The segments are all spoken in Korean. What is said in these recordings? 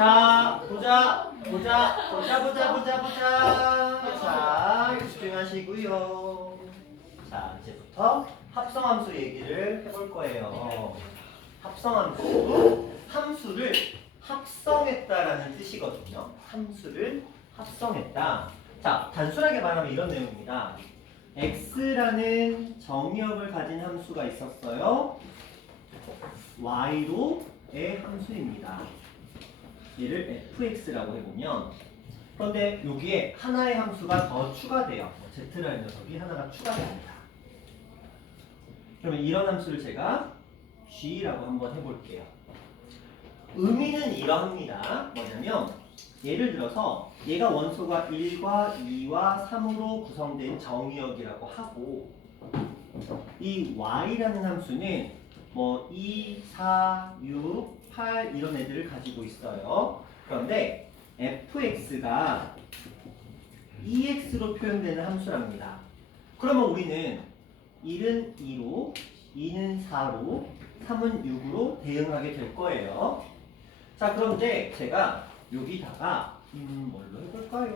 자, 보자. 자, 집중하시고요. 자, 이제부터 합성함수 얘기를 해볼 거예요. 합성함수, 함수를 합성했다라는 뜻이거든요. 함수를 합성했다. 자, 단순하게 말하면 이런 내용입니다. x라는 정의역을 가진 함수가 있었어요. y로의 함수입니다. 얘를 fx라고 해보면, 그런데 여기에 하나의 함수가 더 추가돼요. z라는 녀석이 하나가 추가됩니다. 그러면 이런 함수를 제가 g라고 한번 해볼게요. 의미는 이러합니다. 뭐냐면 예를 들어서 얘가 원소가 1과 2와 3으로 구성된 정의역이라고 하고, 이 y라는 함수는 뭐 2, 4, 6, 8 이런 애들을 가지고 있어요. 그런데 fx가 ex로 표현되는 함수랍니다. 그러면 우리는 1은 2로, 2는 4로, 3은 6으로 대응하게 될 거예요. 자, 그런데 제가 여기다가 뭘로 해볼까요?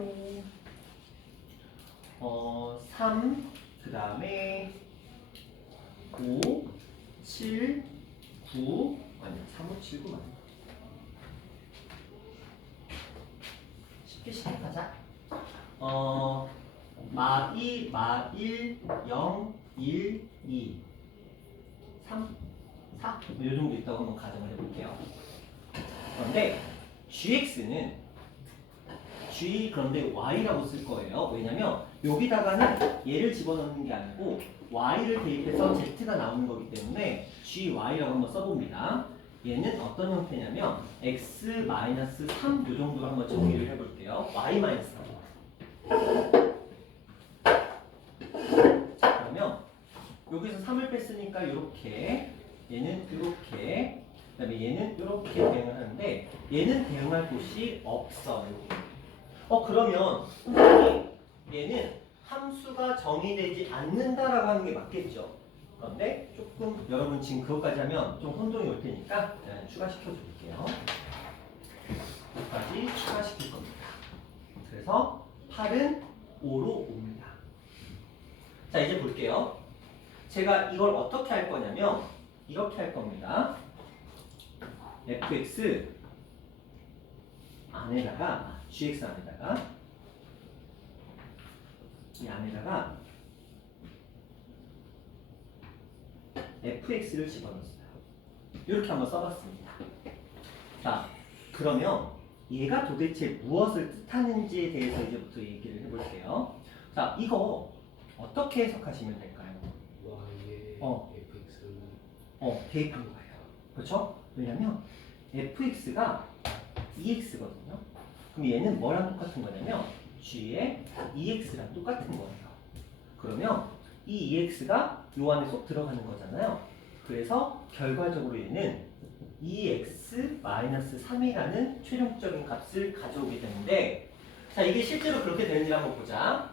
3, 그 다음에 5, 7, 9, 아니 3, 5, 7, 9 맞나? 쉽게 가자. 마2, 마1, 0, 1, 2, 3, 4, 이 정도 있다고 한번 가정을 해볼게요. 그런데 gx는 그런데 y라고 쓸 거예요. 왜냐면 여기다가는 얘를 집어넣는 게 아니고 y를 대입해서 z가 나오는 거기 때문에 gy라고 한번 써봅니다. 얘는 어떤 형태냐면 x-3 이 정도로 한번 정의를 해볼게요. y-3. 자, 그러면 여기서 3을 뺐으니까 이렇게, 얘는 이렇게, 그 다음에 얘는 이렇게 대응을 하는데 얘는 대응할 곳이 없어요. 그러면 얘는 함수가 정의되지 않는다라고 하는 게 맞겠죠. 그런데 조금 여러분 지금 그것까지 하면 좀 혼동이 올 테니까 추가시켜 줄게요. 여기까지 추가시킬 겁니다. 그래서 8은 5로 옵니다. 자, 이제 볼게요. 제가 이걸 어떻게 할 거냐면 이렇게 할 겁니다. fx 안에다가 gx 안에다가 이 안에다가 fx를 집어넣었어요. 이렇게 한번 써봤습니다. 자, 그러면 얘가 도대체 무엇을 뜻하는지에 대해서 이제부터 얘기를 해볼게요. 자, 이거 어떻게 해석하시면 될까요? y의 fx를 대입한 거예요. 그렇죠? 왜냐면 fx가 ex거든요. 그럼 얘는 뭐랑 똑같은 거냐면 g의 ex랑 똑같은 거예요. 그러면 이 ex가 요 안에 쏙 들어가는 거잖아요. 그래서 결과적으로 얘는 ex-3이라는 최종적인 값을 가져오게 되는데, 자, 이게 실제로 그렇게 되는지 한번 보자.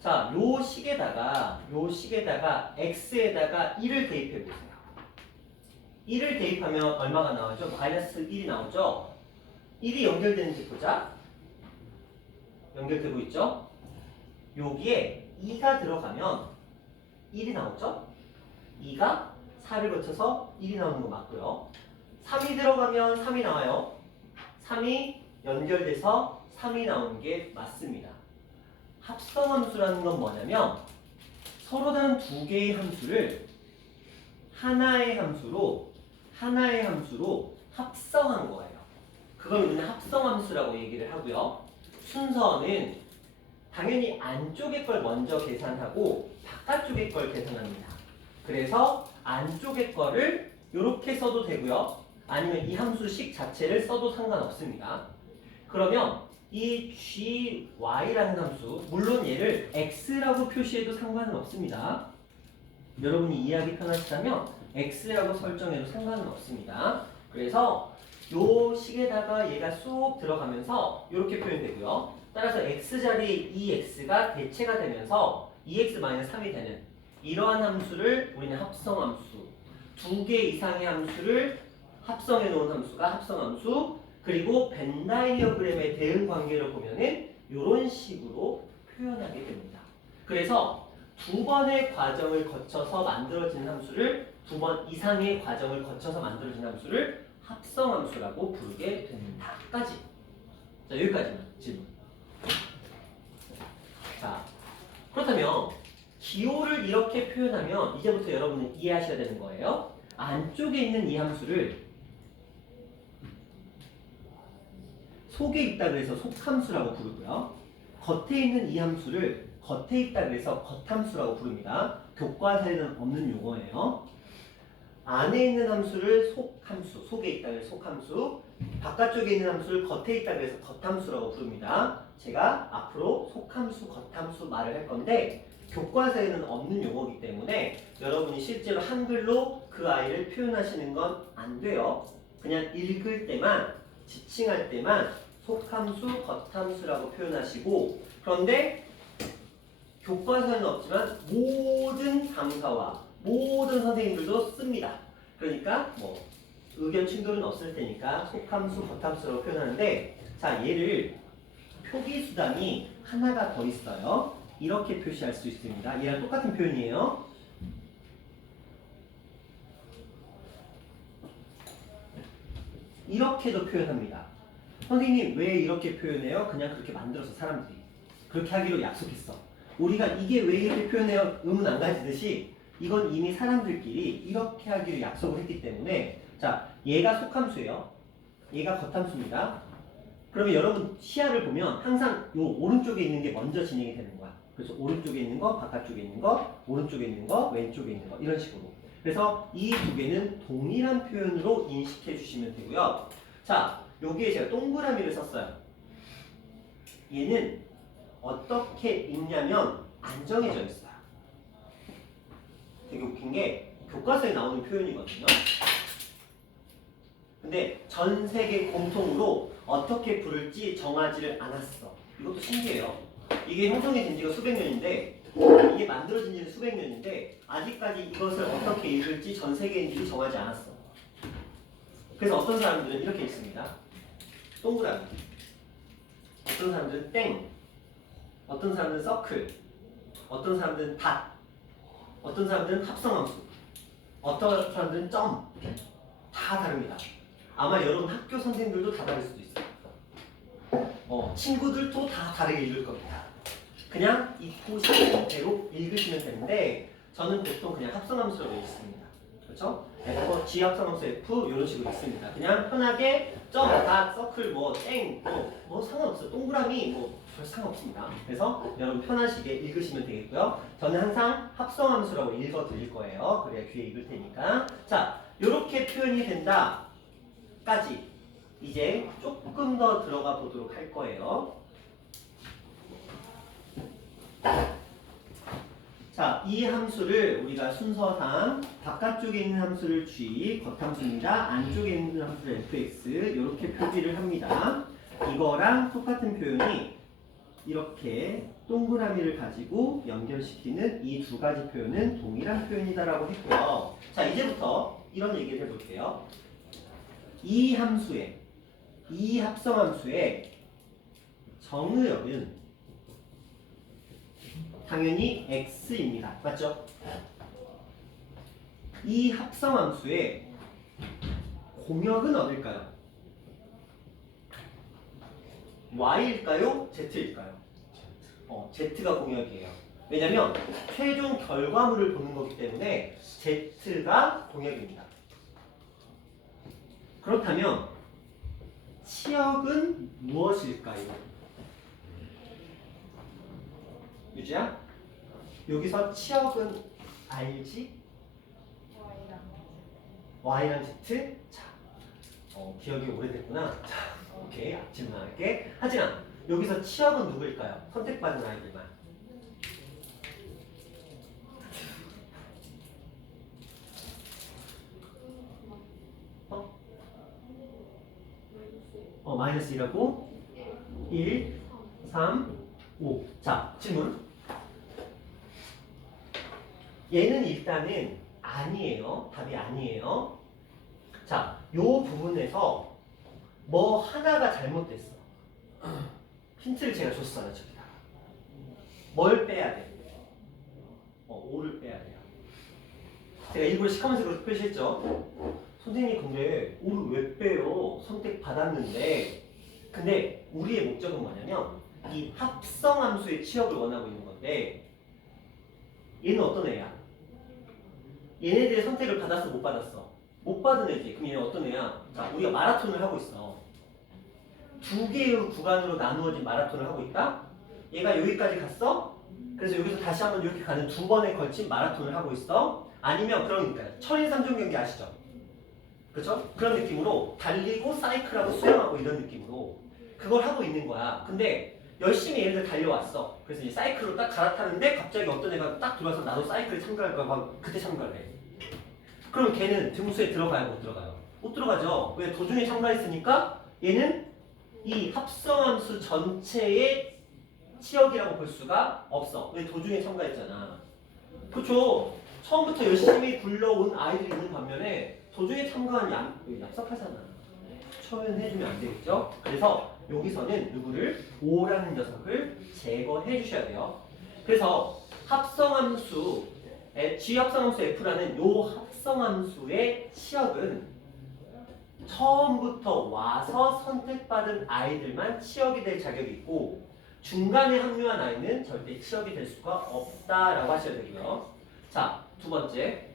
자, 요 식에다가 x에다가 1을 대입해 보세요. 1을 대입하면 얼마가 나오죠? 마이너스 1이 나오죠? 1이 연결되는지 보자. 연결되고 있죠? 여기에 2가 들어가면 1이 나오죠? 2가 4를 거쳐서 1이 나오는 거 맞고요. 3이 들어가면 3이 나와요. 3이 연결돼서 3이 나오는 게 맞습니다. 합성함수라는 건 뭐냐면 서로 다른 두 개의 함수를 하나의 함수로 합성한 거예요. 그걸 우리는 합성함수라고 얘기를 하고요. 순서는 당연히 안쪽의 걸 먼저 계산하고 바깥쪽의 걸 계산합니다. 그래서 안쪽의 거를 이렇게 써도 되고요. 아니면 이 함수식 자체를 써도 상관없습니다. 그러면 이 gy라는 함수, 물론 얘를 x라고 표시해도 상관은 없습니다. 여러분이 이해하기 편하시다면 x라고 설정해도 상관은 없습니다. 그래서 요 식에다가 얘가 쏙 들어가면서 이렇게 표현되고요. 따라서 x자리에 이 x가 대체가 되면서 2x-3이 되는 이러한 함수를 우리는 합성함수, 두 개 이상의 함수를 합성해 놓은 함수가 합성함수, 그리고 벤 다이어그램의 대응 관계를 보면은 이런 식으로 표현하게 됩니다. 그래서 두 번의 과정을 거쳐서 만들어진 함수를 두 번 이상의 과정을 거쳐서 만들어진 함수를 합성함수라고 부르게 됩니다.까지. 자, 여기까지만 질문. 자, 그렇다면 기호를 이렇게 표현하면 이제부터 여러분은 이해하셔야 되는 거예요. 안쪽에 있는 이 함수를 속에 있다 그래서 속함수라고 부르고요. 겉에 있는 이 함수를 겉에 있다 그래서 겉함수라고 부릅니다. 교과서에는 없는 용어예요. 안에 있는 함수를 속함수, 속에 있다 그래서 속함수, 바깥쪽에 있는 함수를 겉에 있다 그래서 겉함수라고 부릅니다. 제가 앞으로 속함수, 겉함수 말을 할 건데 교과서에는 없는 용어이기 때문에 여러분이 실제로 한글로 그 아이를 표현하시는 건 안 돼요. 그냥 읽을 때만, 지칭할 때만 속함수, 겉함수라고 표현하시고, 그런데 교과서에는 없지만 모든 강사와 모든 선생님들도 씁니다. 그러니까 뭐 의견 충돌은 없을 테니까 속함수, 겉함수라고 표현하는데, 자, 얘를 표기 수단이 하나가 더 있어요. 이렇게 표시할 수 있습니다. 얘랑 똑같은 표현이에요. 이렇게도 표현합니다. 선생님 왜 이렇게 표현해요? 그냥 그렇게 만들어서 사람들이 그렇게 하기로 약속했어. 우리가 이게 왜 이렇게 표현해요? 의문 안 가지듯이 이건 이미 사람들끼리 이렇게 하기로 약속을 했기 때문에, 자, 얘가 속함수예요. 얘가 겉함수입니다. 그러면 여러분 시야를 보면 항상 요 오른쪽에 있는 게 먼저 진행이 되는 거야. 그래서 오른쪽에 있는 거, 바깥쪽에 있는 거, 오른쪽에 있는 거, 왼쪽에 있는 거, 이런 식으로. 그래서 이 두 개는 동일한 표현으로 인식해 주시면 되고요. 자, 여기에 제가 동그라미를 썼어요. 얘는 어떻게 읽냐면 안 정해져 있어요. 되게 웃긴 게 교과서에 나오는 표현이거든요. 근데 전 세계 공통으로 어떻게 부를지 정하지를 않았어. 이것도 신기해요. 이게 형성이 된 지가 수백 년인데, 이게 만들어진 지는 수백 년인데 아직까지 이것을 어떻게 읽을지 전 세계인들이 정하지 않았어. 그래서 어떤 사람들은 이렇게 읽습니다. 동그라미. 어떤 사람들은 땡. 어떤 사람들은 서클. 어떤 사람들은 닷. 어떤 사람들은 합성함수. 어떤 사람들은 점. 다 다릅니다. 아마 여러분 학교 선생님들도 다 다를 수도 있어요. 친구들도 다 다르게 읽을 겁니다. 그냥 읽고 싶은 대로 읽으시면 되는데 저는 보통 그냥 합성함수로 읽습니다. 그렇죠? F, G 합성함수 F 이런 식으로 읽습니다. 그냥 편하게 점, 닷, 서클, 뭐 땡, 뭐 상관없어요. 동그라미 별 상관없습니다. 그래서 여러분 편하시게 읽으시면 되겠고요. 저는 항상 합성함수라고 읽어 드릴 거예요. 그래야 귀에 익을 테니까. 자, 이렇게 표현이 된다까지 이제 조금 더 들어가 보도록 할 거예요. 자, 이 함수를 우리가 순서상 바깥쪽에 있는 함수를 G, 겉함수입니다. 안쪽에 있는 함수를 fx 이렇게 표기를 합니다. 이거랑 똑같은 표현이 이렇게 동그라미를 가지고 연결시키는 이 두 가지 표현은 동일한 표현이다라고 했고요. 자, 이제부터 이런 얘기를 해볼게요. 이 함수의, 이 합성함수의 정의역은 당연히 x입니다. 맞죠? 이 합성함수의 공역은 어딜까요? y일까요? z일까요? z가 공역이에요. 왜냐면 최종 결과물을 보는 거기 때문에 z가 공역입니다. 그렇다면 치역은 무엇일까요? 유지야? 여기서 치역은 알지? Y랑 Z? 자, 기억이 오래됐구나. 자, 오케이. 질문할게. 하지만 여기서 치역은 누구일까요? 선택받은 아이들만. 마이너스 2라고? 1, 3, 5. 자, 질문. 얘는 일단은 아니에요. 답이 아니에요. 자, 요 부분에서 뭐 하나가 잘못됐어. 힌트를 제가 줬어요. 저기다가. 뭘 빼야 돼? 5를 빼야 돼요. 제가 일부러 시커먼색으로 표시했죠. 선생님 근데 5를 왜 빼요? 선택 받았는데. 근데 우리의 목적은 뭐냐면 이 합성함수의 취업을 원하고 있는 건데 얘는 어떤 애야? 얘네들의 선택을 받았어 못 받았어? 못 받은 애지. 그럼 얘는 어떤 애야? 자, 우리가 마라톤을 하고 있어. 두 개의 구간으로 나누어진 마라톤을 하고 있다. 얘가 여기까지 갔어. 그래서 여기서 다시 한번 이렇게 가는 두 번에 걸친 마라톤을 하고 있어. 아니면 그러니까 철인 3종 경기 아시죠? 그렇죠? 그런 느낌으로 달리고 사이클하고 수영하고 이런 느낌으로 그걸 하고 있는 거야. 근데 열심히 얘네들 달려왔어. 그래서 이제 사이클로 딱 갈아타는데 갑자기 어떤 애가 딱 들어와서 나도 사이클에 참가할까 막 그때 참가를 해. 그럼 걔는 등수에 들어가요 못 들어가요? 못 들어가죠. 왜? 도중에 참가했으니까 얘는 이 합성함수 전체의 치역이라고 볼 수가 없어. 왜? 도중에 참가했잖아. 그렇죠. 처음부터 열심히 굴러온 아이들이 있는 반면에 도중에 참가한 얍삽하잖아. 표현해주면 안 되겠죠? 그래서 여기서는 누구를? 5라는 녀석을 제거해 주셔야 돼요. 그래서 합성함수 G합성함수 F라는 요 합성함수의 치역은 처음부터 와서 선택받은 아이들만 치역이 될 자격이 있고 중간에 합류한 아이는 절대 치역이 될 수가 없다라고 하셔야 되고요. 자, 두 번째.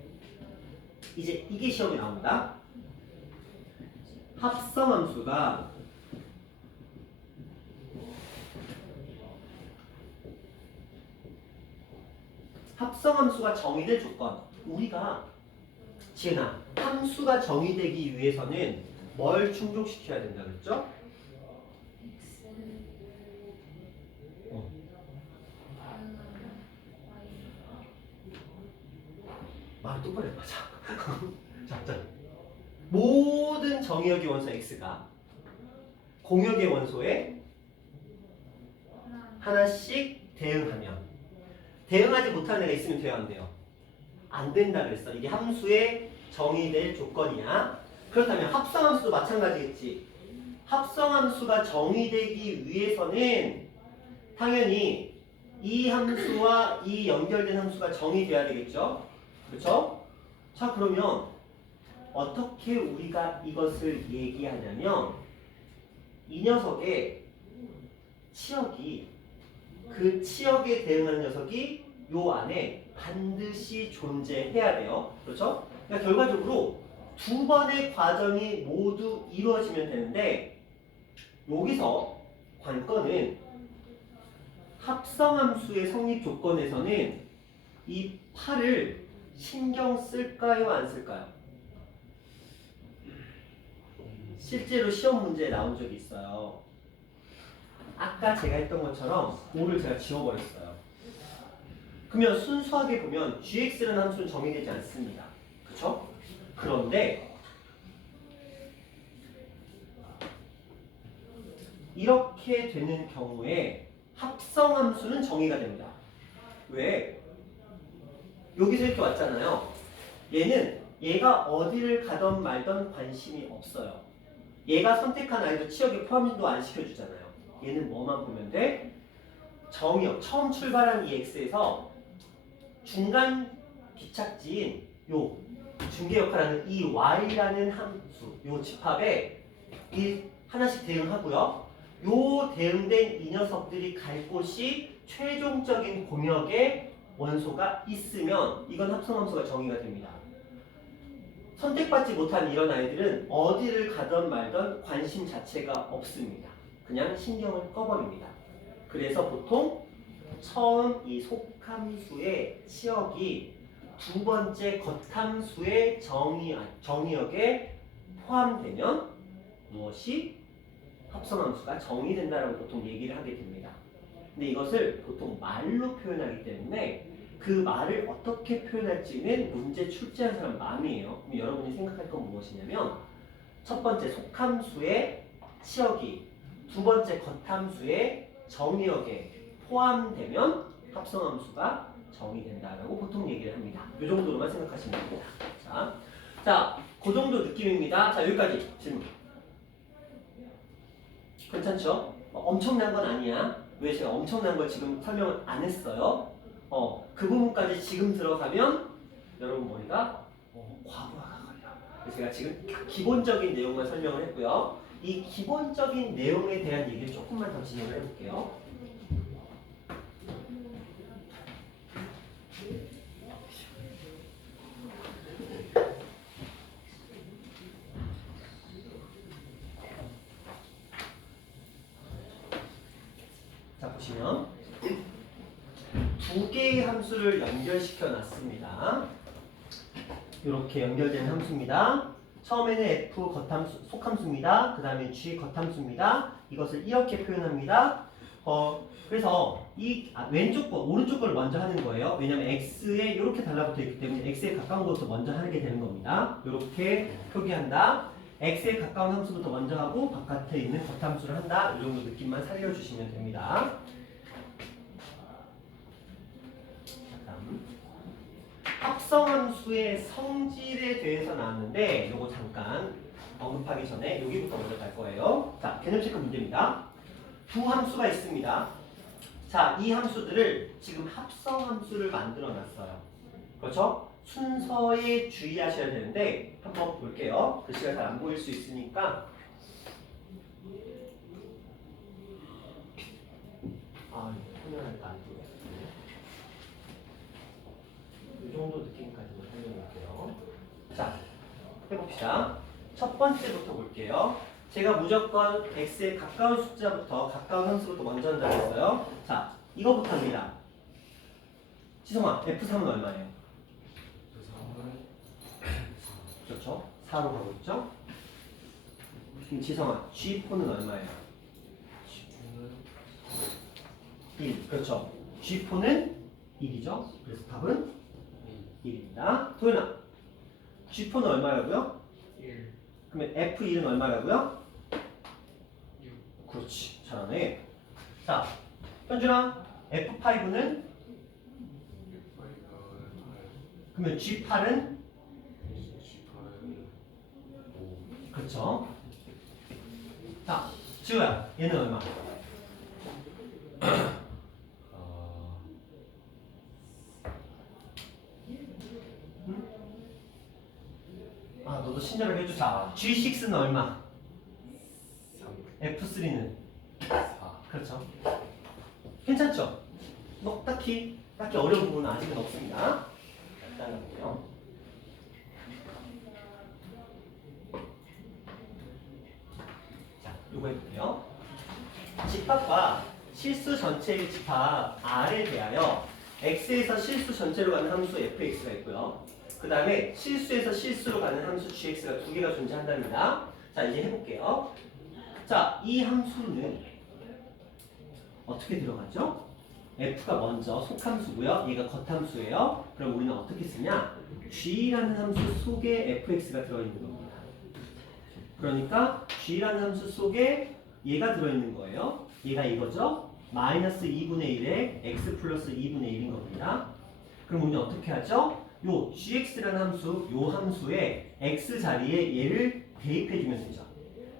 이제 이게 시험에 나옵니다. 합성함수가 정의될 조건. 우리가 지은아, 함수가 정의되기 위해서는 뭘 충족시켜야 된다 그랬죠? 말 똑바로 해봐. 자, 모든 정의역의 원소 x가 공역의 원소에 하나씩 대응하지 못하는 애가 있으면 돼요 안 돼요? 안 된다 그랬어. 이게 함수의 정의될 조건이야. 그렇다면 합성함수도 마찬가지겠지. 합성함수가 정의되기 위해서는 당연히 이 함수와 이 연결된 함수가 정의돼야 되겠죠? 그렇죠? 자, 그러면 어떻게 우리가 이것을 얘기하냐면 이 녀석의 치역이 그 치역에 대응하는 녀석이 요 안에 반드시 존재해야 돼요. 그렇죠? 그러니까 결과적으로 두 번의 과정이 모두 이루어지면 되는데 여기서 관건은 합성함수의 성립 조건에서는 이 8을 신경 쓸까요? 안 쓸까요? 실제로 시험 문제에 나온 적이 있어요. 아까 제가 했던 것처럼 5를 제가 지워버렸어요. 그러면 순수하게 보면 gx라는 함수는 정의되지 않습니다. 그렇죠? 그런데 이렇게 되는 경우에 합성함수는 정의가 됩니다. 왜? 여기서 이렇게 왔잖아요. 얘가 어디를 가던 말던 관심이 없어요. 얘가 선택한 아이도 치역에 포함도 안 시켜주잖아요. 얘는 뭐만 보면 돼? 정의역, 처음 출발한 이 x에서 중간 기착지인 요 중개 역할하는 이 y라는 함수, 요 집합에 이 하나씩 대응하고요. 요 대응된 이 녀석들이 갈 곳이 최종적인 공역의 원소가 있으면 이건 합성함수가 정의가 됩니다. 선택받지 못한 이런 아이들은 어디를 가던 말던 관심 자체가 없습니다. 그냥 신경을 꺼버립니다. 그래서 보통 처음 이 속함수의 치역이 두 번째 겉함수의 정의역에 포함되면 무엇이 합성함수가 정의된다라고 보통 얘기를 하게 됩니다. 근데 이것을 보통 말로 표현하기 때문에 그 말을 어떻게 표현할지는 문제 출제한 사람 마음이에요. 그럼 여러분이 생각할 건 무엇이냐면 첫 번째 속함수의 치역이 두 번째 겉함수의 정의역에 포함되면 합성함수가 정의된다라고 보통 얘기를 합니다. 이 정도로만 생각하시면 됩니다. 자, 그 정도 느낌입니다. 자, 여기까지 질문. 괜찮죠? 엄청난 건 아니야. 왜 제가 엄청난 걸 지금 설명을 안 했어요? 그 부분까지 지금 들어가면 여러분 머리가 과부하가 걸려. 그래서 제가 지금 기본적인 내용만 설명을 했고요. 이 기본적인 내용에 대한 얘기를 조금만 더 진행을 해볼게요. 자, 보시면 두 개의 함수를 연결시켜 놨습니다. 이렇게 연결된 함수입니다. 처음에는 f 겉함수, 속함수입니다. 그 다음에 g 겉함수입니다. 이것을 이렇게 표현합니다. 그래서 이 왼쪽 거, 오른쪽 걸 먼저 하는 거예요. 왜냐면 x에 이렇게 달라붙어 있기 때문에 x에 가까운 것부터 먼저 하게 되는 겁니다. 이렇게 표기한다. x에 가까운 함수부터 먼저 하고 바깥에 있는 겉함수를 한다. 이 정도 느낌만 살려주시면 됩니다. 합성함수의 성질에 대해서 나왔는데 요거 잠깐 언급하기 전에 여기부터 먼저 갈 거예요. 자, 개념 체크 문제입니다. 두 함수가 있습니다. 자, 이 함수들을 지금 합성함수를 만들어 놨어요. 그렇죠? 순서에 주의하셔야 되는데 한번 볼게요. 글씨가 잘 안 보일 수 있으니까 화면을 안 보여요. 이 정도 느낌까지만 설명할게요. 자, 해봅시다. 첫 번째부터 볼게요. 제가 무조건 x에 가까운 숫자부터 가까운 함수부터 먼저 한다고 했어요. 자, 이거부터입니다. 지성아, F3은 얼마예요? 그렇죠? 4로 가고 있죠? 그럼 지성아, G4는 얼마예요? 1. 그렇죠. G4는 1이죠? 그래서 답은 1입니다. 도현아, G4는 얼마라고요? 1. 그러면 F1은 얼마라고요? 6. 그렇지. 잘하네. 자, 현준아, F5는? 그러면 G8은? 그렇죠. 자, 지호야, 얘는 얼마? 너도 친절하게 해주자. G6는 얼마? F3는? 4. 그렇죠. 괜찮죠? 뭐 딱히 어려운 부분은 아직은 없습니다. 일단은 볼게요. 자, 요거 해볼게요. 집합과 실수 전체의 집합 R에 대하여 X에서 실수 전체로 가는 함수 fx가 있고요. 그 다음에 실수에서 실수로 가는 함수 gx가 두 개가 존재한답니다. 자, 이제 해볼게요. 자, 이 함수는 어떻게 들어가죠? f가 먼저 속함수고요. 얘가 겉함수예요. 그럼 우리는 어떻게 쓰냐? g라는 함수 속에 fx가 들어있는 겁니다. 그러니까 g라는 함수 속에 얘가 들어있는 거예요. 얘가 이거죠? 마이너스 2분의 1에 x 플러스 2분의 1인 겁니다. 그럼 우리는 어떻게 하죠? 요 gx라는 함수, 요 함수에 x 자리에 얘를 대입해주면 되죠.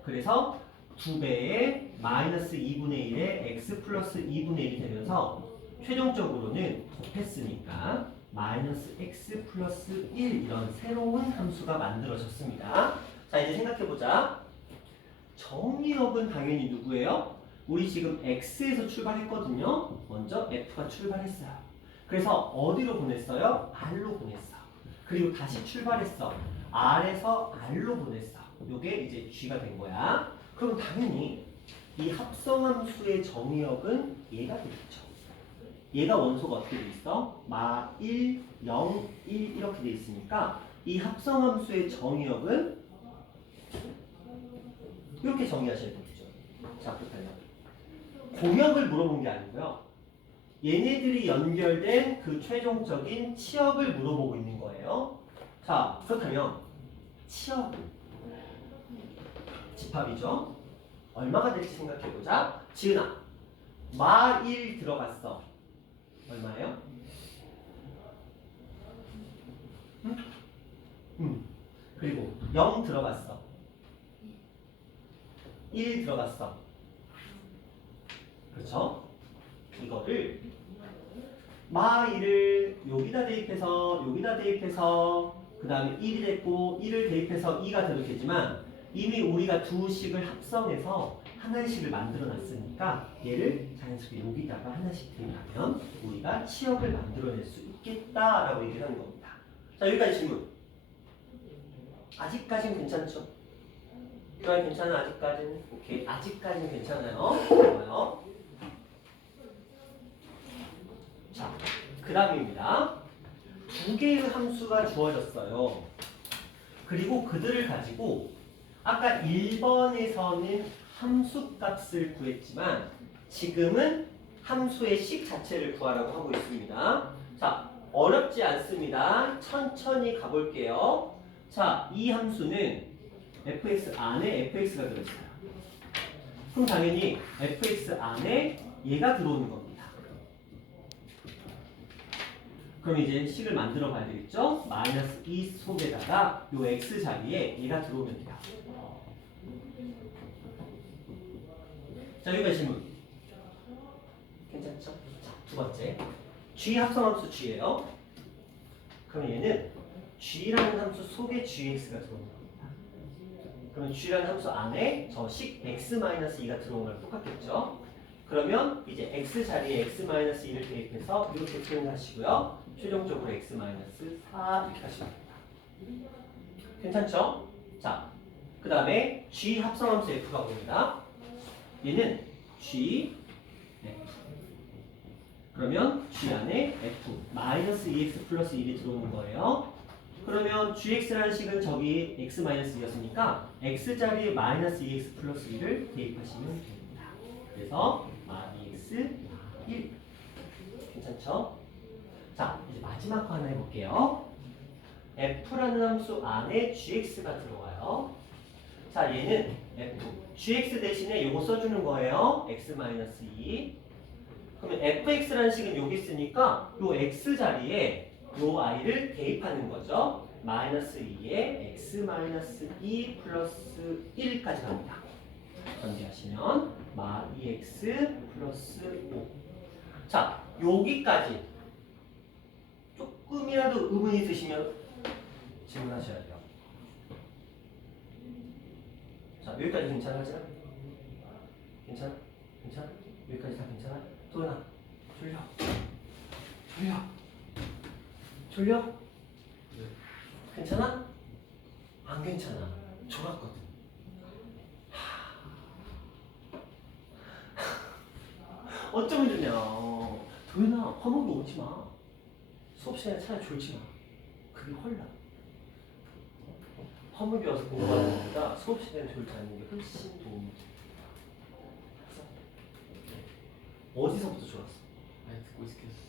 그래서 2배의 마이너스 2분의 1에 x 플러스 2분의 1이 되면서 최종적으로는 곱했으니까 마이너스 x 플러스 1 이런 새로운 함수가 만들어졌습니다. 자, 이제 생각해보자. 정의역은 당연히 누구예요? 우리 지금 x에서 출발했거든요. 먼저 f가 출발했어요. 그래서 어디로 보냈어요? R로 보냈어. 그리고 다시 출발했어. R에서 R로 보냈어. 요게 이제 G가 된 거야. 그럼 당연히 이 합성함수의 정의역은 얘가 되겠죠. 얘가 원소가 어떻게 돼 있어? 마 1, 0, 1 이렇게 돼 있으니까 이 합성함수의 정의역은 이렇게 정의하셔야 되겠죠. 자, 그렇다면 공역을 물어본 게 아니고요. 얘네들이 연결된 그 최종적인 치역을 물어보고 있는 거예요. 자, 그렇다면 치역은 집합이죠. 얼마가 될지 생각해보자. 지은아, 마 1 들어갔어. 얼마예요? 그리고 0 들어갔어. 1 들어갔어. 그렇죠? 이거를 마이를 여기다 대입해서 그 다음에 1이 됐고 1을 대입해서 2가 돼도 되지만 이미 우리가 두 식을 합성해서 하나씩을 만들어 놨으니까 얘를 자연스럽게 여기다가 하나씩 대입하면 우리가 치역을 만들어낼 수 있겠다라고 얘기를 하는 겁니다. 자, 여기까지 질문. 아직까진 괜찮죠? 그래, 괜찮아. 아직까지는 오케이. 아직까지는 괜찮아요. 좋아요. 자, 그 다음입니다. 두 개의 함수가 주어졌어요. 그리고 그들을 가지고 아까 1번에서는 함수 값을 구했지만 지금은 함수의 식 자체를 구하라고 하고 있습니다. 자, 어렵지 않습니다. 천천히 가볼게요. 자, 이 함수는 fx 안에 fx가 들어있어요. 그럼 당연히 fx 안에 얘가 들어오는 겁니다. 그럼 이제 식을 만들어 봐야 되겠죠? 마이너스 2 속에다가 요 x 자리에 얘가 들어오면 돼요. 자, 여기까지 질문. 괜찮죠? 자, 두 번째. g 합성함수 g예요. 그럼 얘는 g라는 함수 속에 gx가 들어오는 겁니다. 그럼 g라는 함수 안에 저 식 x-2가 들어오는 거랑 똑같겠죠? 그러면 이제 x 자리에 x-2를 대입해서 이렇게 표현하시고요. 최종적으로 x-4 이렇게 하시면 됩니다. 괜찮죠? 자, 그 다음에 g 합성함수 f가 옵니다. 얘는 g f. 그러면 g 안에 f 마이너스 2x 플러스 1이 들어오는 거예요. 그러면 gx라는 식은 저기 x-2였으니까 x 자리에 마이너스 2x 플러스 1을 대입하시면 됩니다. 그래서 -2x 1. 괜찮죠? 자, 이제 마지막 거 하나 해볼게요. f라는 함수 안에 gx가 들어와요. 자, 얘는 f. gx 대신에 요거 써주는 거예요. x-2. 그러면 fx라는 식은 여기 있으니까 요 x 자리에 요 i를 대입하는 거죠. 마이너스 2에 x-2 플러스 1까지 갑니다. 전개하시면 -2x 플러스 5. 자, 여기까지 조금이라도 의문이 있으시면 질문하셔야 돼요. 자, 여기까지 괜찮아지나? 괜찮아? 괜찮아? 여기까지 다 괜찮아? 도현아, 졸려? 졸려? 졸려? 네. 괜찮아? 안 괜찮아. 졸았거든. 어쩌면 좋냐? 도현아, 화목이 오지 마. 수업 시간에 차라리 졸지 마. 그게 헐나. 화목이 와서 공부하는 것보다 수업 시간에 졸지 않는 게 훨씬 도움이 돼. 어디서부터 졸았어? 아니 듣고 있겠어.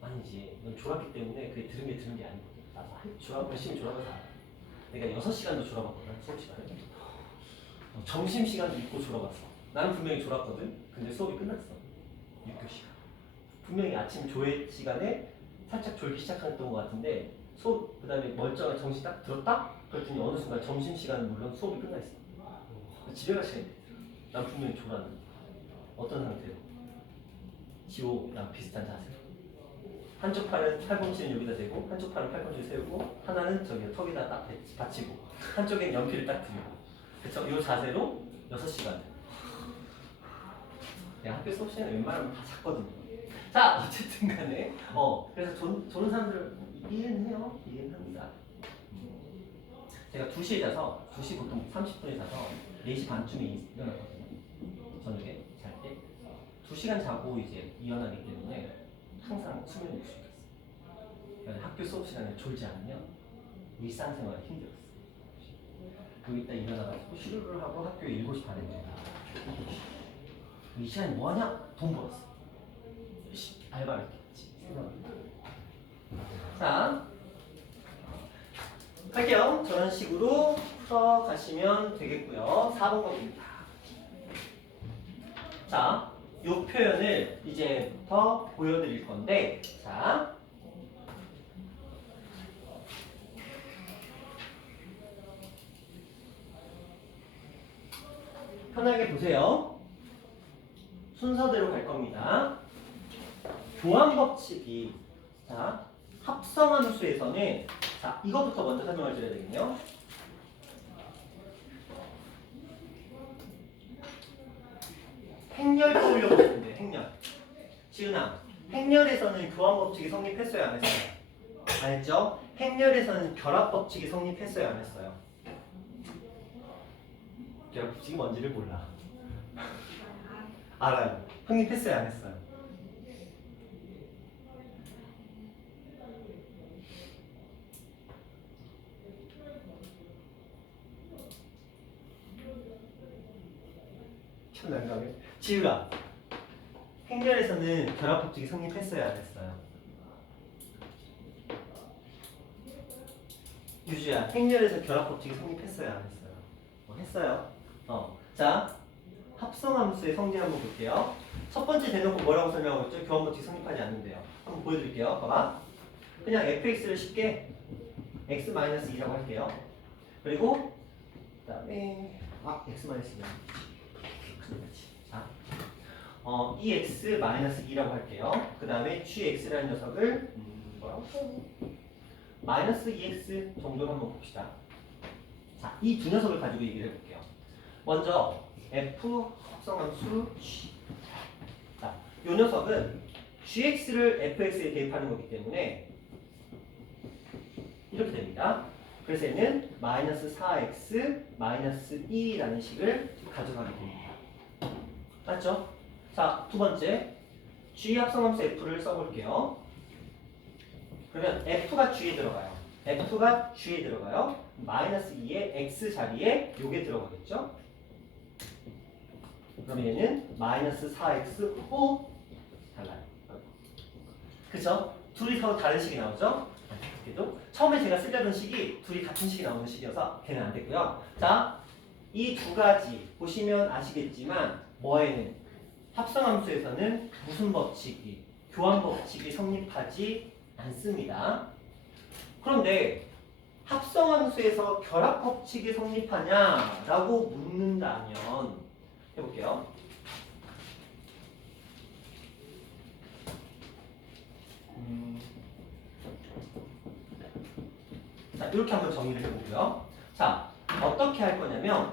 아니지. 넌 졸았기 때문에 그게 들은 게 아니거든. 나도 열심히 졸아봐서 알아. 내가 6시간도 졸아봤거든, 수업 시간에. 점심시간도 있고 졸아봤어. 나는 분명히 졸았거든. 근데 수업이 끝났어. 6교시간. 분명히 아침 조회 시간에 살짝 졸기 시작했던 것 같은데 수업 그 다음에 멀쩡한 정신 딱 들었다? 그랬더니 어느 순간 점심시간은 물론 수업이 끝나 있어. 집에 갈 시간이 됐더라. 난 분명히 졸았는데. 어떤 상태로? 지호랑 비슷한 자세로. 한쪽 팔은 팔꿈치는 여기다 대고 한쪽 팔은 팔꿈치 세우고 하나는 저기 턱에다 딱 받치고 한쪽엔 연필을 딱 들고 그쵸? 이 자세로 6시간. 내가 학교 수업 시간에 웬만하면 다 잤거든요. 자, 어쨌든 간에 그래서 조는 사람들 이해는 해요. 이해는 합니다. 제가 2시에 자서 2시 보통 30분에 자서 4시 반쯤에 일어났거든요. 저녁에 잘 때 2시간 자고 이제 일어나기 때문에 항상 수면이 부족했어요. 그러니까 학교 수업 시간에 졸지 않으면 일상생활이 힘들었어요. 여기 있다 일어나가지고 시루를 하고 학교에 7시 반에 온다. 이 시간에 뭐하냐? 돈 벌었어. 알바를 했겠지. 자, 할게요. 저런 식으로 풀어가시면 되겠고요. 4번 겁니다. 자, 이 표현을 이제부터 보여드릴 건데, 자, 편하게 보세요. 순서대로 갈 겁니다. 교환 법칙이 자 합성함수에서는 자 이것부터 먼저 설명을 드려야 되겠네요. 행렬 떠올려보고 싶은데 행렬. 지은아, 행렬에서는 교환 법칙이 성립했어요, 안 했어요? 안 했죠? 행렬에서는 결합 법칙이 성립했어요, 안 했어요? 결합 법칙이 뭔지를 몰라. 알아요. 성립했어요, 안 했어요? 참 난감해. 지우라, 행렬에서는 결합 법칙이 성립했어요, 안 했어요? 유주야, 행렬에서 결합 법칙이 성립했어요, 안 했어요? 했어요. 자, 합성함수의 성질 한번 볼게요. 첫 번째 대놓고 뭐라고 설명하고 있죠? 교환 법칙 성립하지 않는데요. 한번 보여드릴게요. 봐봐. 그냥 fx를 쉽게 x-2라고 할게요. 그리고 그다음에 x-2야. 자, ex-2라고 할게요. 그 다음에 gx라는 녀석을 뭐라고 써요? 마이너스 2x 정도로 한번 봅시다. 자, 이 두 녀석을 가지고 얘기를 해볼게요. 먼저 f 합성함수 g. 자, 이 녀석은 gx를 fx에 대입하는 거기 때문에 이렇게 됩니다. 그래서 얘는 마이너스 4x 마이너스 2라는 식을 가져가게 됩니다. 맞죠? 자, 두 번째 g 합성함수 f를 써볼게요. 그러면 f가 g에 들어가요. f가 g에 들어가요. 마이너스 2의 x 자리에 요게 들어가겠죠? 그러면 얘는 마이너스 4x 오 달라요. 그쵸? 둘이 서로 다른 식이 나오죠? 그래도 처음에 제가 쓰려던 식이 둘이 같은 식이 나오는 식이어서 걔는 안 됐고요. 자, 이 두 가지 보시면 아시겠지만 뭐에는 합성함수에서는 무슨 법칙이 교환 법칙이 성립하지 않습니다. 그런데 합성함수에서 결합 법칙이 성립하냐라고 묻는다면 해볼게요. 자, 이렇게 한번 정리를 해보고요. 자, 어떻게 할 거냐면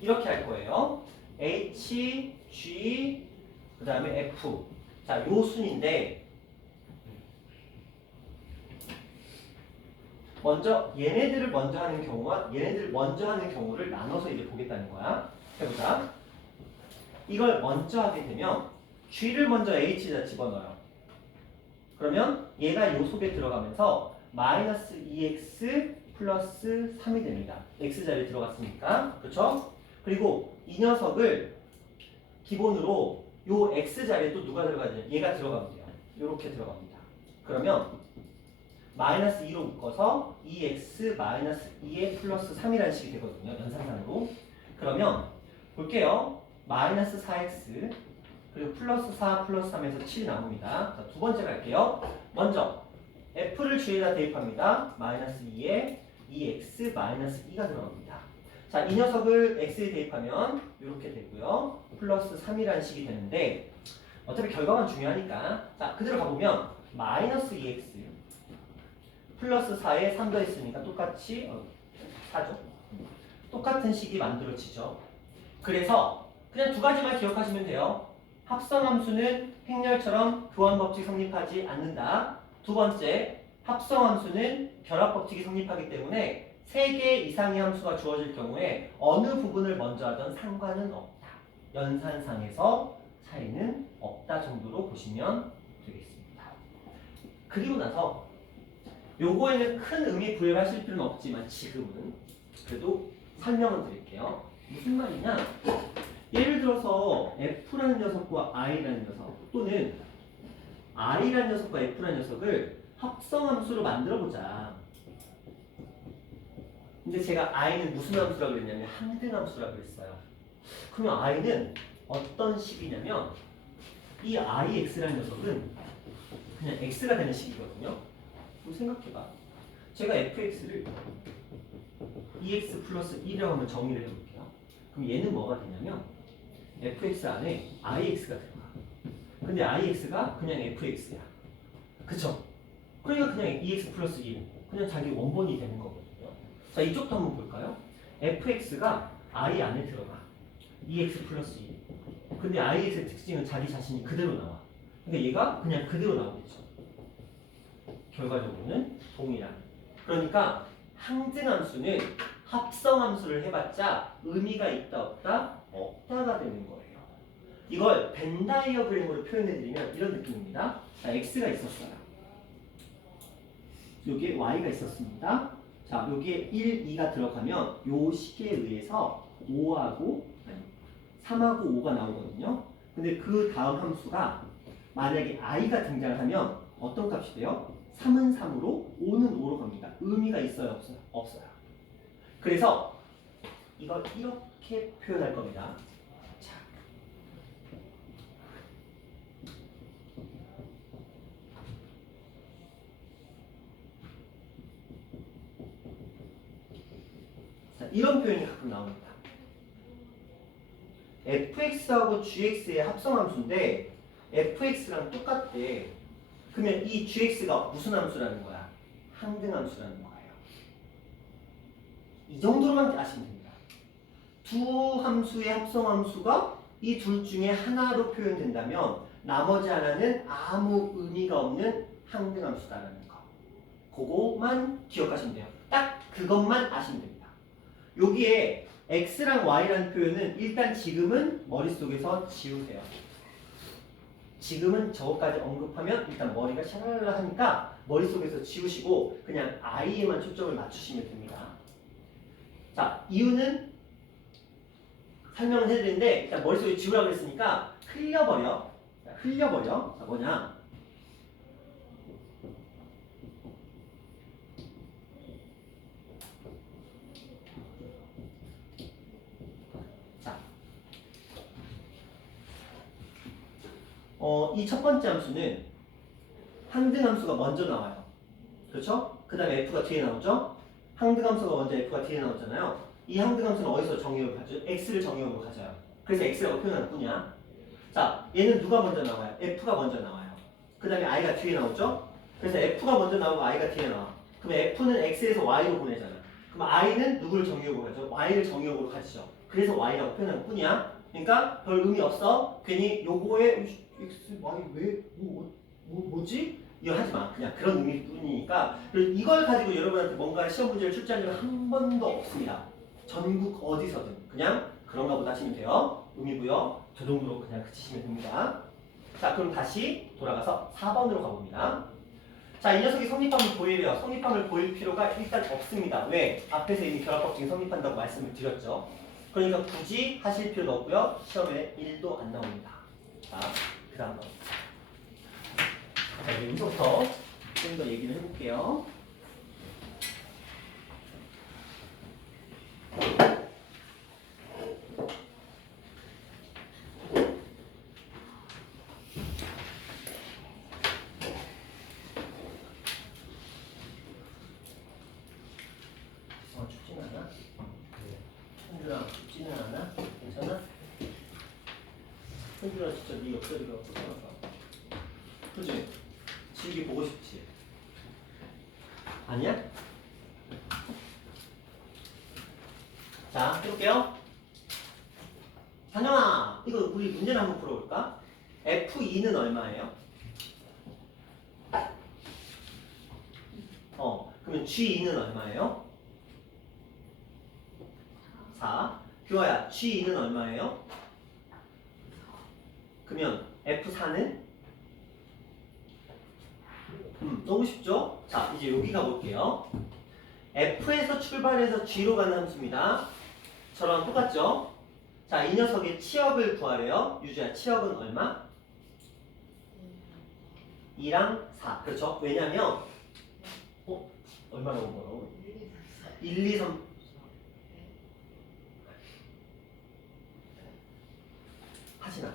이렇게 할 거예요. H, G, 그 다음에 F. 자, 요 순인데 먼저 얘네들을 먼저 하는 경우와 얘네들을 먼저 하는 경우를 나눠서 이제 보겠다는 거야. 해보자. 이걸 먼저 하게 되면 G를 먼저 H에다 집어넣어요. 그러면 얘가 요 속에 들어가면서 마이너스 2x 플러스 3이 됩니다. x자리에 들어갔으니까. 그렇죠? 그리고 이 녀석을 기본으로 요 x자리에 또 누가 들어가냐? 얘가 들어가면 돼요. 요렇게 들어갑니다. 그러면 마이너스 2로 묶어서 2x 마이너스 2의 플러스 3이라는 식이 되거든요. 연산상으로. 그러면 볼게요. 마이너스 4x 그리고 플러스 4 플러스 3에서 7이 나옵니다. 자, 두 번째 갈게요. 먼저 f를 g에다 대입합니다. 마이너스 2에 2x 마이너스 2가 들어갑니다. 자, 이 녀석을 x에 대입하면 이렇게 되고요. 플러스 3이라는 식이 되는데 어차피 결과만 중요하니까 자, 그대로 가보면 마이너스 2x 플러스 4에 3 더했으니까 똑같이 4죠. 똑같은 식이 만들어지죠. 그래서 그냥 두 가지만 기억하시면 돼요. 합성함수는 행렬처럼 교환법칙이 성립하지 않는다. 두 번째, 합성함수는 결합법칙이 성립하기 때문에 3개 이상의 함수가 주어질 경우에 어느 부분을 먼저 하든 상관은 없다. 연산상에서 차이는 없다 정도로 보시면 되겠습니다. 그리고 나서 요거에는 큰 의미 부여하실 필요는 없지만 지금은 그래도 설명을 드릴게요. 무슨 말이냐? 예를 들어서 F라는 녀석과 I라는 녀석 또는 I라는 녀석과 F라는 녀석을 합성함수로 만들어보자. 근데 제가 I는 무슨 함수라고 그랬냐면 항등함수라고 그랬어요. 그러면 I는 어떤 식이냐면 이 IX라는 녀석은 그냥 X가 되는 식이거든요. 그럼 생각해봐. 제가 fx를 2x 플러스 1이라고 하면 정의를 해볼게요. 그럼 얘는 뭐가 되냐면 fx 안에 ix가 들어가. 근데 ix가 그냥 fx야. 그쵸? 그러니까 그냥 2x 플러스 1 그냥 자기 원본이 되는 거거든요. 자, 이쪽도 한번 볼까요? fx가 i 안에 들어가. 2x 플러스 1. 근데 ix의 특징은 자기 자신이 그대로 나와. 그러니까 얘가 그냥 그대로 나오겠죠. 결과적으로는 동일한. 그러니까 항등함수는 합성함수를 해봤자 의미가 있다 없다? 없다가 되는 거예요. 이걸 벤 다이어그램으로 표현해드리면 이런 느낌입니다. 자, x가 있었어요. 여기에 y가 있었습니다. 자, 여기에 1, 2가 들어가면 요 식에 의해서 5하고 3하고 5가 나오거든요. 근데 그 다음 함수가 만약에 i가 등장하면 어떤 값이 돼요? 3은 3으로 5는 5로 갑니다. 의미가 있어요? 없어요? 없어요. 그래서 이걸 이렇게 표현할 겁니다. 자, 이런 표현이 가끔 나옵니다. fx하고 gx의 합성함수인데 fx랑 똑같대. 그러면 이 gx가 무슨 함수라는 거야? 항등함수라는 거예요. 이 정도로만 아시면 됩니다. 두 함수의 합성함수가 이 둘 중에 하나로 표현된다면 나머지 하나는 아무 의미가 없는 항등함수다라는 거. 그거만 기억하시면 돼요. 딱 그것만 아시면 됩니다. 여기에 x랑 y라는 표현은 일단 지금은 머릿속에서 지우세요. 지금은 저것까지 언급하면 일단 머리가 샤랄라 하니까 머릿속에서 지우시고 그냥 i에만 초점을 맞추시면 됩니다. 자, 이유는 설명을 해드리는데 일단 머릿속에 지우라고 했으니까 흘려버려. 자, 흘려버려. 자, 뭐냐? 이 첫 번째 함수는 항등함수가 먼저 나와요. 그렇죠? 그 다음에 f가 뒤에 나오죠? 항등함수가 먼저 f가 뒤에 나오잖아요. 이 항등함수는 어디서 정의역을 가죠? x를 정의역으로 가져요. 그래서 x라고 표현할 뿐이야. 자, 얘는 누가 먼저 나와요? f가 먼저 나와요. 그 다음에 i가 뒤에 나오죠? 그래서 f가 먼저 나오고 i가 뒤에 나와. 그럼 f는 x에서 y로 보내잖아. 그럼 i는 누구를 정의역으로 가죠? y를 정의역으로 가지죠. 그래서 y라고 표현할 뿐이야. 그러니까 별 의미 없어. 괜히 요거에 x, y 왜 뭐지? 이거 하지 마. 그냥 그런 의미일 뿐이니까. 그리고 이걸 가지고 여러분한테 뭔가 시험 문제를 출제한 적은 한 번도 없습니다. 전국 어디서든 그냥 그런가 보다 하시면 돼요. 의미부여 저 정도로 그냥 그치시면 됩니다. 자, 그럼 다시 돌아가서 4번으로 가봅니다. 자, 이 녀석이 성립함을 보이래요. 성립함을 보일 필요가 일단 없습니다. 왜? 앞에서 이미 결합법칙이 성립한다고 말씀을 드렸죠. 그러니까 굳이 하실 필요도 없고요. 시험에 1도 안 나옵니다. 자, 그 다음 거. 자, 여기서부터 좀 더 얘기를 해볼게요. 춥지는 않아? 현준아, 춥지는 않아? 괜찮아? 현준아, 진짜 네 옆자리가 불편하다. 그치? 지우개 보고 싶지? 아니야? 자, 해볼게요. 찬영아, 이거 우리 문제를 한번 풀어볼까? F2는 얼마예요? 그러면 G2는 얼마예요? 4. 규아야, G2는 얼마예요? 그러면 F4는? 너무 쉽죠? 자, 이제 여기 가볼게요. F에서 출발해서 G로 가는 함수입니다. 저랑 똑같죠? 자, 이 녀석의 치역을 구하래요. 유주야, 치역은 얼마? 2랑 4. 그렇죠? 왜냐면 얼마라고 뭐라고? 1, 2, 3. 하진아,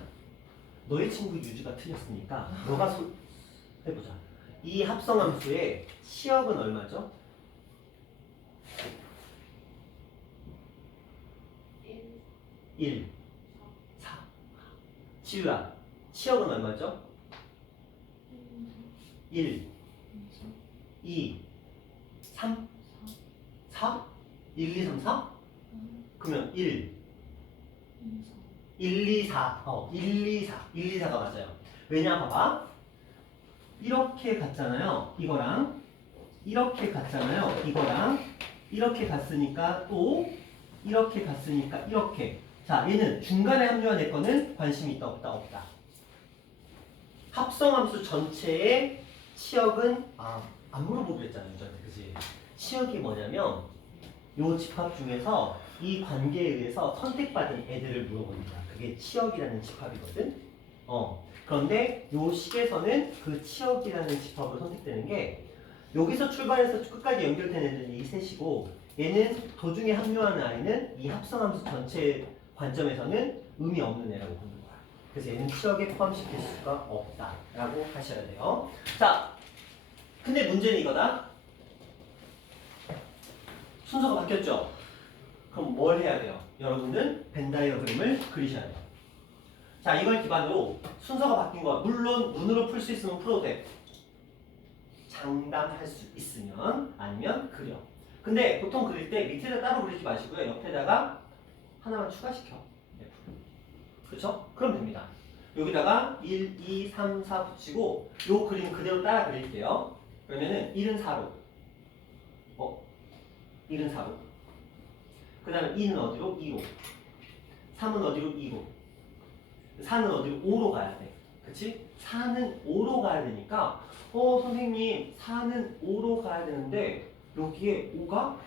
너의 친구 유주가 틀렸으니까 너가 해보자. 이 합성함수의 치역은 얼마죠? 1, 4. 지우야, 치역은 얼마죠? 1, 2, 3, 4? 1, 2, 3, 4? 그러면 1, 1, 2, 4. 1, 2, 4. 1, 2, 4가 맞아요. 왜냐, 봐봐. 이렇게 갔잖아요. 이거랑. 이렇게 갔잖아요. 이거랑. 이렇게 갔으니까 또 이렇게 갔으니까 이렇게. 자, 얘는 중간에 합류한 애 거는 관심이 있다, 없다, 없다. 합성함수 전체의 치역은 안 물어보기로 했잖아요, 유저한테. 그지? 치역이 뭐냐면 요 집합 중에서 이 관계에 의해서 선택받은 애들을 물어봅니다. 그게 치역이라는 집합이거든. 그런데 요 식에서는 그 치역이라는 집합으로 선택되는 게 여기서 출발해서 끝까지 연결된 애들이 이 셋이고 얘는 도중에 합류하는 아이는 이 합성함수 전체 관점에서는 의미 없는 애라고 보는 거야. 그래서 얘는 치역에 포함시킬 수가 없다라고 하셔야 돼요. 자, 근데 문제는 이거다. 순서가 바뀌었죠? 그럼 뭘 해야 돼요? 여러분은 벤 다이어그램을 그리셔야 돼요. 자, 이걸 기반으로 순서가 바뀐 거 물론 눈으로 풀 수 있으면 풀어도 돼. 장담할 수 있으면 아니면 그려. 근데 보통 그릴 때 밑에다 따로 그리지 마시고요. 옆에다가 하나만 추가시켜. 그렇죠? 그럼 됩니다. 여기다가 1, 2, 3, 4 붙이고 요 그림 그대로 따라 그릴게요. 그러면은 1은 4로 1은 4로 그 다음에 2는 어디로? 2로 3은 어디로? 2로 4는 어디로? 5로 가야 돼. 그치? 4는 5로 가야 되니까 선생님 4는 5로 가야 되는데 여기에 5가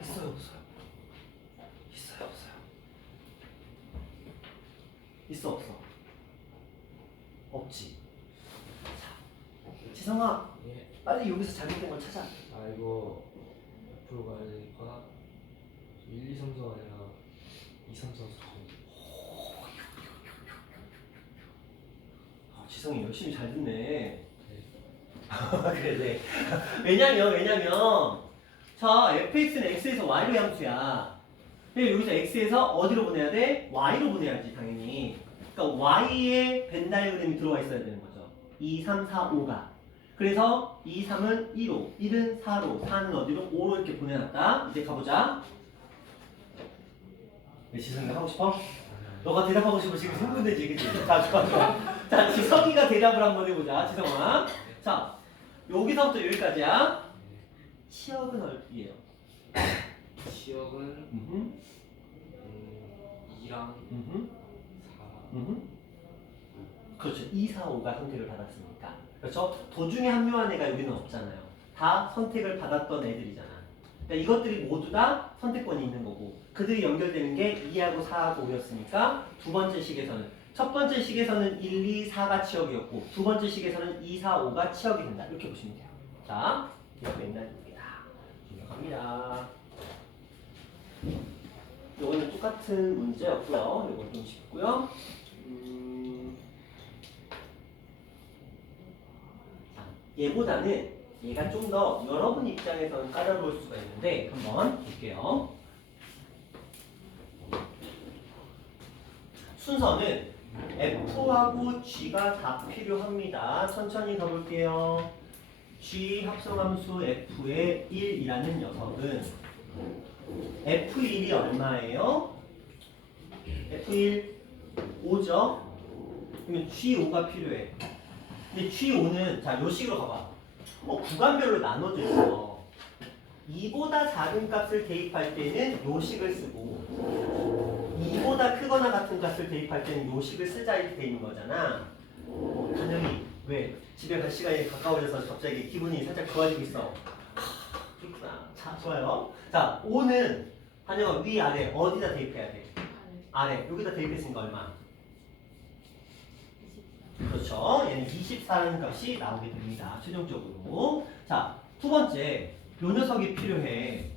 있어요 없어요? 있어요 없어요? 있어 없어? 없지. 자, 지성아 예. 빨리 여기서 잘못된 걸 찾아. 이거 앞으로 가야 되니까 1, 2, 3, 4 아니라 2, 3, 4, 4. 지성이 열심히 잘 듣네. 네. 그래, 네. 왜냐면 자, fx는 x에서 y로 함수야. 근데 여기서 x에서 어디로 보내야 돼? y로 보내야지 당연히. 그러니까 y에 벤 다이어그램이 들어와 있어야 되는 거죠. 2, 3, 4, 5가. 그래서 2, 3은 2로, 1은 4로, 4는 어디로? 5로 이렇게 보내놨다. 이제 가보자. 왜 지성이가 하고 싶어? 너가 대답하고 싶어 지금 흥분되지, 그치? 자, 좋아. 자, 지성이가 대답을 한번 해보자, 지성아. 자, 여기서부터 여기까지야. 치역은 얼마예요? 치역은 2랑 4. 그렇죠. 2, 4, 5가 선택을 받았으니까. 그렇죠? 도중에 합류한 애가 여기는 없잖아요. 다 선택을 받았던 애들이잖아. 그러니까 이것들이 모두 다 선택권이 있는 거고 그들이 연결되는 게 2하고 4하고 5였으니까 두 번째 식에서는 첫 번째 식에서는 1, 2, 4가 치역이었고 두 번째 식에서는 2, 4, 5가 치역이 된다. 이렇게 보시면 돼요. 자, 이거 맨날 봅니다. 기억합니다. 요거는 똑같은 문제였고요. 요건 좀 쉽고요. 얘보다는 얘가 좀 더 여러분 입장에서는 까다로울 수가 있는데 한번 볼게요. 순서는 F하고 G가 다 필요합니다. 천천히 가볼게요. G 합성함수 F의 1이라는 녀석은 F1이 얼마예요? F1 5죠? 그러면 G5가 필요해. 근데 G5는 자, 요 식으로 가봐. 구간별로 나눠져 있어. 2보다 작은 값을 대입할 때는 요 식을 쓰고 2보다 크거나 같은 값을 대입할 때는 요 식을 쓰자 이렇게 돼 있는 거잖아. 당연히 왜? 집에 갈 시간이 가까워져서 갑자기 기분이 살짝 좋아지고 있어. 그렇구나. 자, 좋아요. 자, 5는 한영아 위 아래 어디다 대입해야 돼? 아래. 여기다 대입했으니까 얼마? 그렇죠. 얘는 24라는 값이 나오게 됩니다. 최종적으로. 자, 두 번째. 요 녀석이 필요해.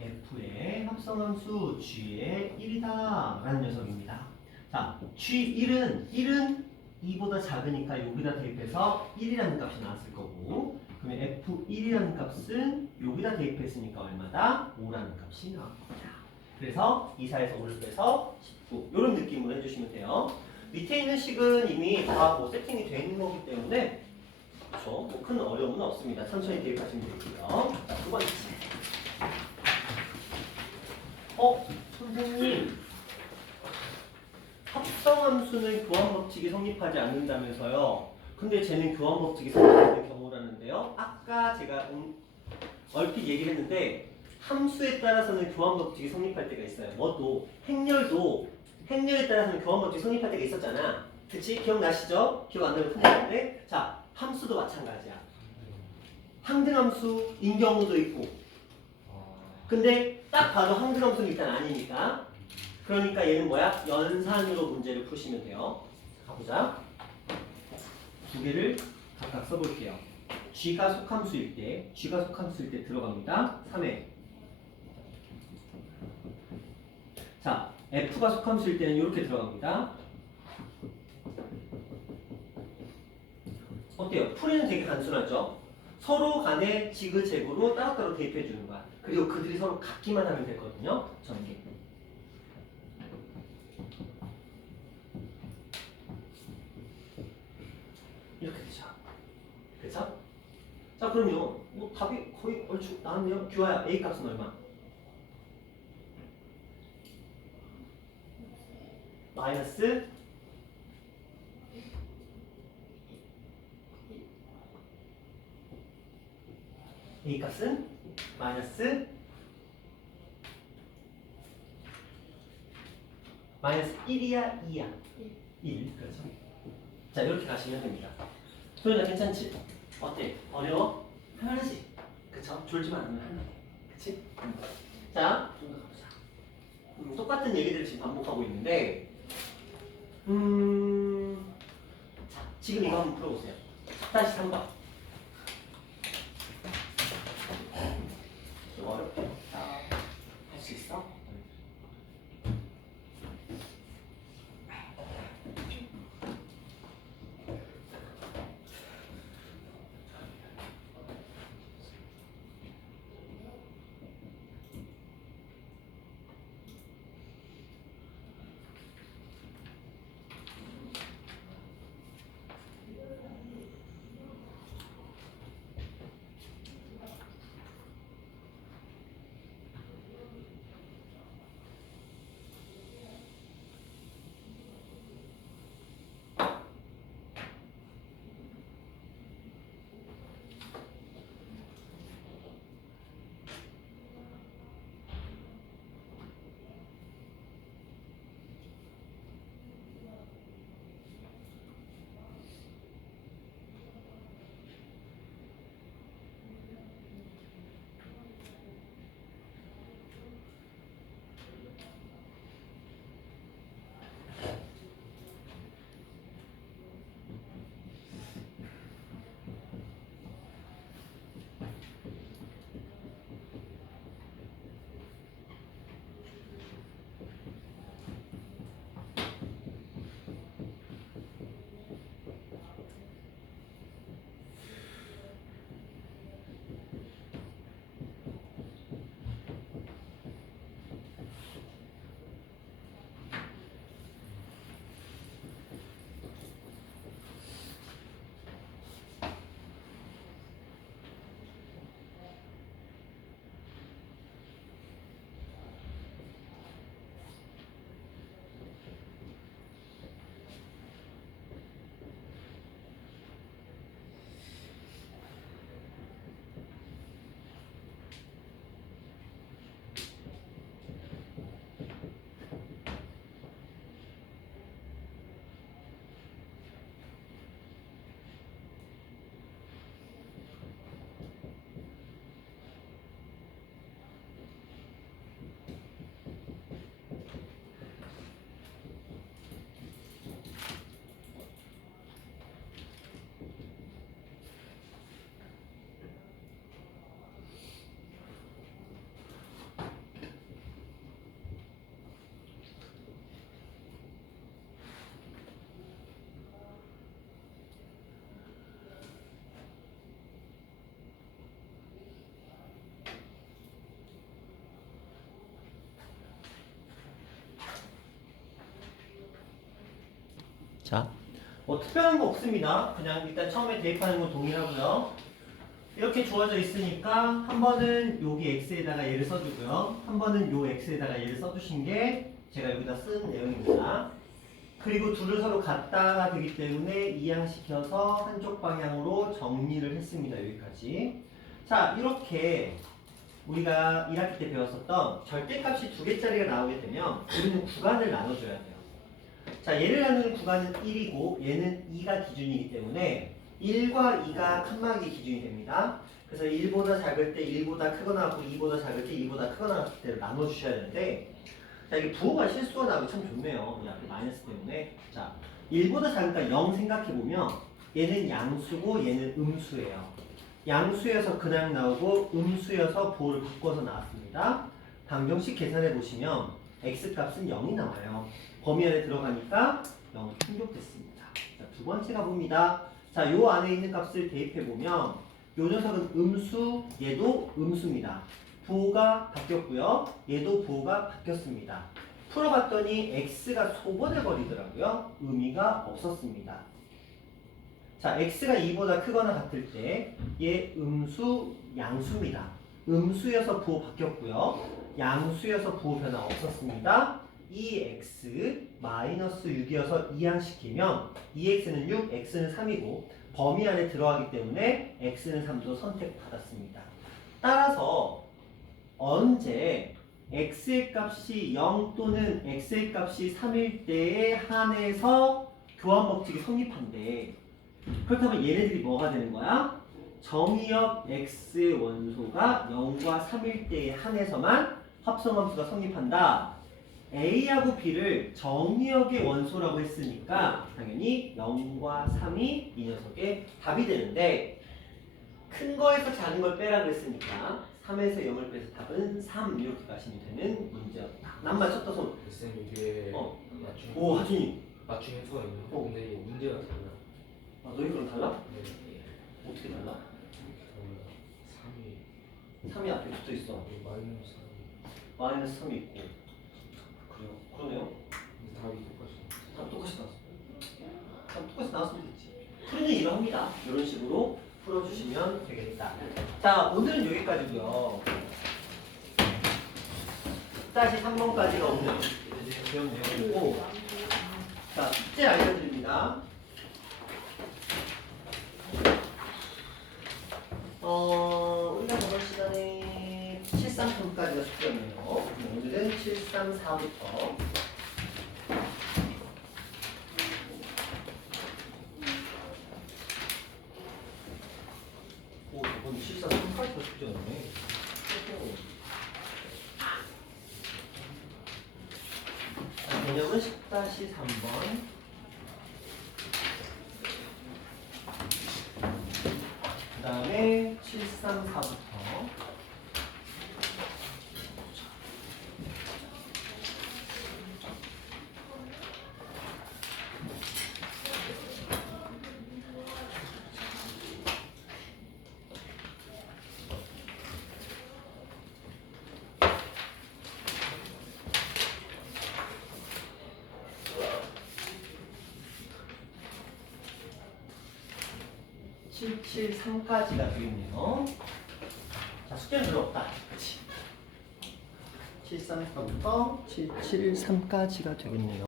F의 합성함수 G의 1이다 라는 녀석입니다. 자, G1은 2보다 작으니까 여기다 대입해서 1이라는 값이 나왔을 거고 그러면 F1이라는 값은 여기다 대입했으니까 얼마다? 5라는 값이 나올 겁니다. 그래서 2, 4에서 5를 빼서 19 이런 느낌으로 해주시면 돼요. 밑에 있는 식은 이미 다 뭐 세팅이 되어 있는 거기 때문에 그렇죠. 뭐 큰 어려움은 없습니다. 천천히 대입하시면 되고요. 자, 두 번째. 선생님. 합성함수는 교환법칙이 성립하지 않는다면서요. 근데 쟤는 교환법칙이 성립하는 경우라는데요. 아까 제가 얼핏 얘기를 했는데 함수에 따라서는 교환법칙이 성립할 때가 있어요. 뭐도 행렬에 따라서는 교환법칙이 성립할 때가 있었잖아. 그치? 기억나시죠? 기억 안 나면 틀렸는데 자, 함수도 마찬가지야. 항등함수인 경우도 있고 근데 딱 봐도 항등함수는 일단 아니니까 그러니까 얘는 뭐야? 연산으로 문제를 푸시면 돼요. 가보자. 두 개를 각각 써볼게요. G가 속함수일 때 들어갑니다. 3회. 자, F가 속함수일 때는 이렇게 들어갑니다. 어때요? 풀이는 되게 단순하죠? 서로 간에 지그재그로 따로따로 대입해 주는 거야. 그리고 그들이 서로 같기만 하면 되거든요. 전개. 이렇게 되죠. 그쵸? 자, 그럼요. 뭐 답이 거의 얼추 나왔네요. 규화야, A 값은 얼마? 마이너스 A 값은 마이너스 1이야 2야 1 그렇죠. 자 이렇게 가시면 됩니다. 소연아 괜찮지? 어때? 어려워? 할만하지? 그쵸? 졸지만 않으면 할만해. 그치? 자 좀 더 가보자. 똑같은 얘기들을 지금 반복하고 있는데 자 지금 이거 한번 풀어보세요. 4-3번 좀 어렵게 할 수 있어? 자, 뭐 특별한 거 없습니다. 그냥 일단 처음에 대입하는 건 동일하고요. 이렇게 주어져 있으니까 한 번은 여기 x에다가 얘를 써주고요. 한 번은 요 x에다가 얘를 써주신 게 제가 여기다 쓴 내용입니다. 그리고 둘을 서로 갖다가 되기 때문에 이항시켜서 한쪽 방향으로 정리를 했습니다. 여기까지. 자, 이렇게 우리가 1학기 때 배웠었던 절대값이 두 개짜리가 나오게 되면 우리는 구간을 나눠줘야 돼요. 자, 얘를 나누는 구간은 1이고 얘는 2가 기준이기 때문에 1과 2가 칸막이 기준이 됩니다. 그래서 1보다 작을 때 1보다 크거나 하고 2보다 작을 때 2보다 크거나 할 때를 나눠주셔야 되는데 자, 이게 부호가 실수가 나고 참 좋네요. 이 앞에 마이너스 때문에. 자, 1보다 작으니까 0 생각해보면 얘는 양수고 얘는 음수예요. 양수여서 그냥 나오고 음수여서 부호를 바꿔서 나왔습니다. 방정식 계산해보시면 x값은 0이 나와요. 범위 안에 들어가니까 0은 충족됐습니다. 자, 두 번째 가봅니다. 자, 요 안에 있는 값을 대입해보면 요 녀석은 음수, 얘도 음수입니다. 부호가 바뀌었고요. 얘도 부호가 바뀌었습니다. 풀어봤더니 x가 소번해버리더라고요. 의미가 없었습니다. 자, x가 2보다 크거나 같을 때 얘 음수, 양수입니다. 음수여서 부호 바뀌었고요. 양수여서 부호 변화 없었습니다. 2x 마이너스 6이어서 이항시키면 2x는 6, x는 3이고 범위 안에 들어가기 때문에 x는 3도 선택받았습니다. 따라서 언제 x의 값이 0 또는 x의 값이 3일 때에 한해서 교환 법칙이 성립한대. 그렇다면 얘네들이 뭐가 되는 거야? 정의역 x 원소가 0과 3일 때에 한해서만 합성함수가 성립한다. a하고 b를 정의역의 원소라고 했으니까 당연히 0과 3이 이 녀석의 답이 되는데 큰 거에서 작은 걸 빼라 그랬으니까 3에서 0을 빼서 답은 3 이렇게 가시면 되는 문제였다. 난 맞췄다 손. 쌤 이게 맞춤 오 하준이. 맞춤 횟수가 있나요? 근데 이게 문제가 달라. 아 너희 그럼 달라? 네. 어떻게 달라? 3이 3이 앞에 붙어 있어. 마이너스 3이 마이너스 3이 있고. 그래요? 그러네요. 답이 똑같이 답 똑같이 나왔어. 답 똑같이 나왔으면 됐지. 푸는 얘기를 합니다. 이런 식으로 풀어주시면 되겠다. 자, 오늘은 여기까지고요. 다시 3번까지가 오늘 배운 내용이고, 자, 숙제 알려드립니다. 우리가 저번 시간에 733까지가 숙제였네요. 오늘은 734부터. 오, 저번 743까지가 숙제였네. 개념은 10-3번. 그 다음에 734부터. 칠 773까지가 되겠네요. 자, 숙제는 별로 없다. 그치? 734부터 773까지가 되겠네요.